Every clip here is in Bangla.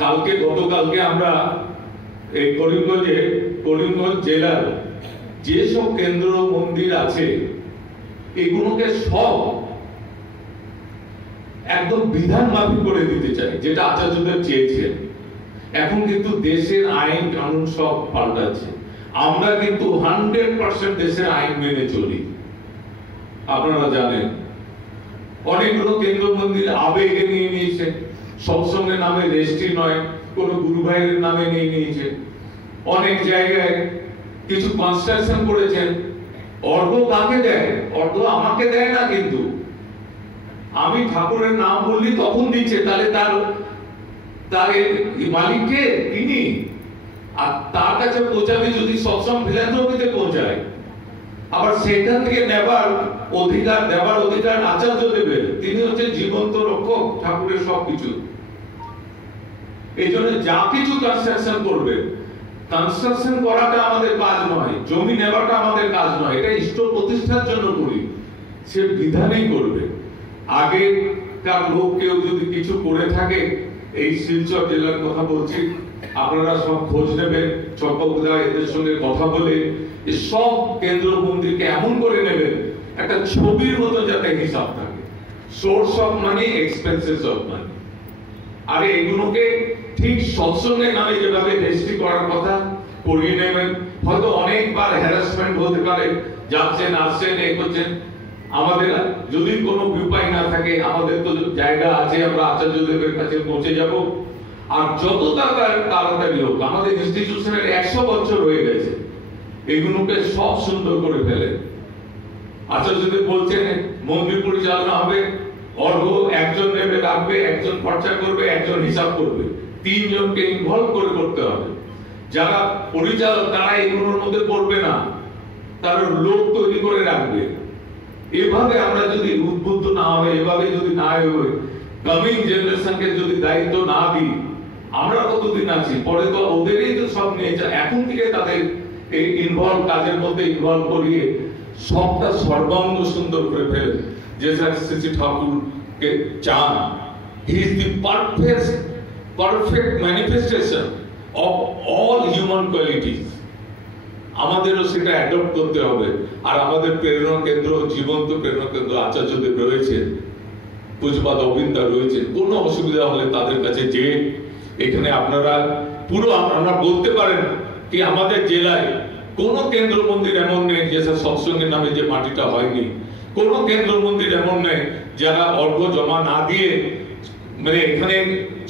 গতকালকে আমরা এই করিমগঞ্জ জেলার যেসব কেন্দ্র মন্দির আছে এগুলোকে সব একদম বিধান মাফিক করে দিতে চাই, যেটা আচার্যদেব চেয়েছেন। এখন কিন্তু দেশের আইন কানুন সব পাল্টাচ্ছে। আমরা কিন্তু 100% দেশের আইন মেনে চলি। আপনারা জানেন অনেকগুলো কেন্দ্র মন্দির আবেগে নিয়ে নিয়েছে, সৎসঙ্গের নামে রেজিস্ট্রি নয়, কোন গুরু ভাইয়ের নামে নিয়ে নিয়েছে। অনেক জায়গায় কিছু কনস্ট্রাকশন করেছেন। অর্ঘ কাকে দেয়? অর্ঘ আমাকে দেয় না, কিন্তু আমি ঠাকুরের নাম বললি তখন দিচ্ছে। তাহলে তার মালিককে তিনি, আর তার কাছে পৌঁছাবে যদি সৎসঙ্গ ফিলান্থ্রপিতে পৌঁছায়। আবার সেখান থেকে দেওয়ার অধিকার আচার্য দেবের। তিনি হচ্ছে জীবন্ত রক্ষক ঠাকুরের সবকিছু। এই জন্য যা কিছু কনস্ট্রাকশন করবে, কনস্ট্রাকশন করাটা আমাদের কাজ নয়, জমি নেওয়াটা আমাদের কাজ নয়, এটা ইষ্ট প্রতিষ্ঠার জন্য করি। সে বিধানেই করবে। আগেকার লোক কেউ যদি কিছু করে থাকে, এই শিলচর জেলার কথা বলছি, আপনারা সব খোঁজ নেবেন, চক্রবর্তী এদের সঙ্গে কথা বলে সব কেন্দ্র মন্দিরকে এমন করে নেবেন একটা ছবির মতো যাতে হিসাব থাকে, source of money, expenses of money. আর এগুলোকে ঠিক সৎসঙ্গের নামে যেভাবে রেজিস্ট্রি করার কথা করিয়ে নেবেন। হয়তো অনেকবার হ্যারাসমেন্ট হতে পারে, যাচ্ছেন আসছেন এ করছেন। আমাদের যদি কোনো উপায় না থাকে, আমাদের তো জায়গা আছে, আমরা আচার্যদেবের কাছে পৌঁছে যাব। আর যত তাড়াতাড়ি হোক, আমাদের ইনস্টিটিউশনের 100 বছর হয়ে গেছে, এগুলোকে সব সুন্দর করে ফেলে। আচার্যদেব বলছেন মন্দির পরিচালনা হবে, অর্ঘ একজন নেবে, রাখবে, একজন খরচা করবে, একজন হিসাব করবে, 3 জনকে ইনভলভ করে করতে হবে। যারা পরিচালক তারা এগুলোর মধ্যে পড়বে না, তারা লোক তৈরি করে রাখবে। এভাবে আমরা যদি উদ্বুদ্ধ না হয়, এভাবে যদি না হয়, কামিং জেনারেশনকে যদি দায়িত্ব না দিই, আমরা কতদিন আছি, পরে তো ওদেরই তো সব নিয়ে যায়। এখন থেকে তাদের এই কাজের মধ্যে ইনভলভ করিয়ে সবটা সর্বাঙ্গ সুন্দর করে ফেলে, যে শ্রী ঠাকুরকে চান। He is the perfect manifestation of all human qualities. আমাদেরও সেটা অ্যাডপ্ট করতে হবে। আর আমাদের প্রেরণা কেন্দ্র, জীবন্ত প্রেরণা কেন্দ্র আচার্যদেব রয়েছে, পূজপাদ অবিন্দা রয়েছে। কোনো অসুবিধা হলে তাদের কাছে যে এখানে আপনারা পুরো আমরা বলতে পারেন কি আমাদের জেলায় কোন কেন্দ্র মন্দির এমন নেই যে সৎসঙ্গের নামে যে মাটিটা হয়নি। কোন কেন্দ্র মন্দির এমন নেই যারা অর্ঘ জমা না দিয়ে মানে এখানে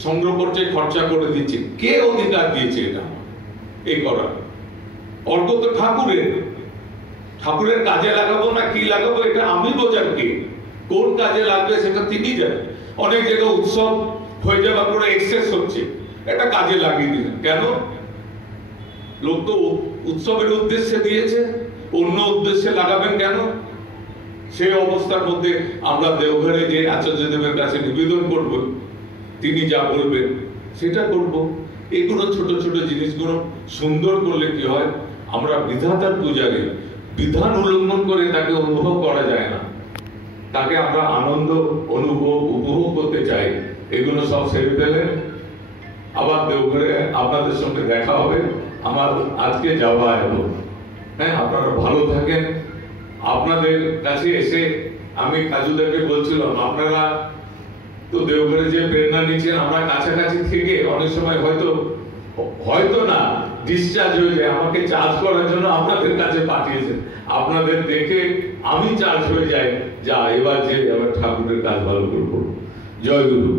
সংগ্রহ করছে, খরচা করে দিচ্ছে। কে অধিকার দিয়েছে এটা এই করার? অর্ঘ তো ঠাকুরের কাজে লাগাবো না কি লাগাবো এটা আমি বোঝার কে? কোন কাজে লাগবে সেটা তিনি জানেন। অনেক জায়গায় উৎসব হয়ে যাওয়ার পরে এক্সেস হচ্ছে, এটা কাজে লাগিয়ে দিলেন কেন? লোক তো উৎসবের উদ্দেশ্যে দিয়েছে, অন্য উদ্দেশ্যে লাগাবেন কেন? সেই অবস্থার মধ্যে আমরা দেওঘরে যে আচার্যদেবের কাছে নিবেদন করব, তিনি যা বলবেন সেটা করব। এগুলো ছোট ছোট জিনিসগুলো সুন্দর করলে কি হয়, আমরা বিধাতার পূজারী, বিধান উল্লঙ্ঘন করে তাকে অনুভব করা যায় না, তাকে আমরা আনন্দ উপভোগ করতে চাই। এগুলো সব সেরে ফেলেন, আবার দেওঘরে আপনাদের সঙ্গে দেখা হবে। আমার আজকে যাওয়া হলো। হ্যাঁ, আপনারা ভালো থাকেন। আপনাদের কাছে এসে আমি কাজুদাকে বলছিলাম, আপনারা তো দেওঘরে যে প্রেরণা নিচ্ছেন, আমরা কাছাকাছি থেকে অনেক সময় হয়তো না ডিসচার্জ হয়ে যায়, আমাকে চার্জ করার জন্য আপনাদের কাছে পাঠিয়েছেন। আপনাদের দেখে আমি চার্জ হয়ে যাই, যা এবার ঠাকুরের কাজ ভালো করবো। জয় গুরু।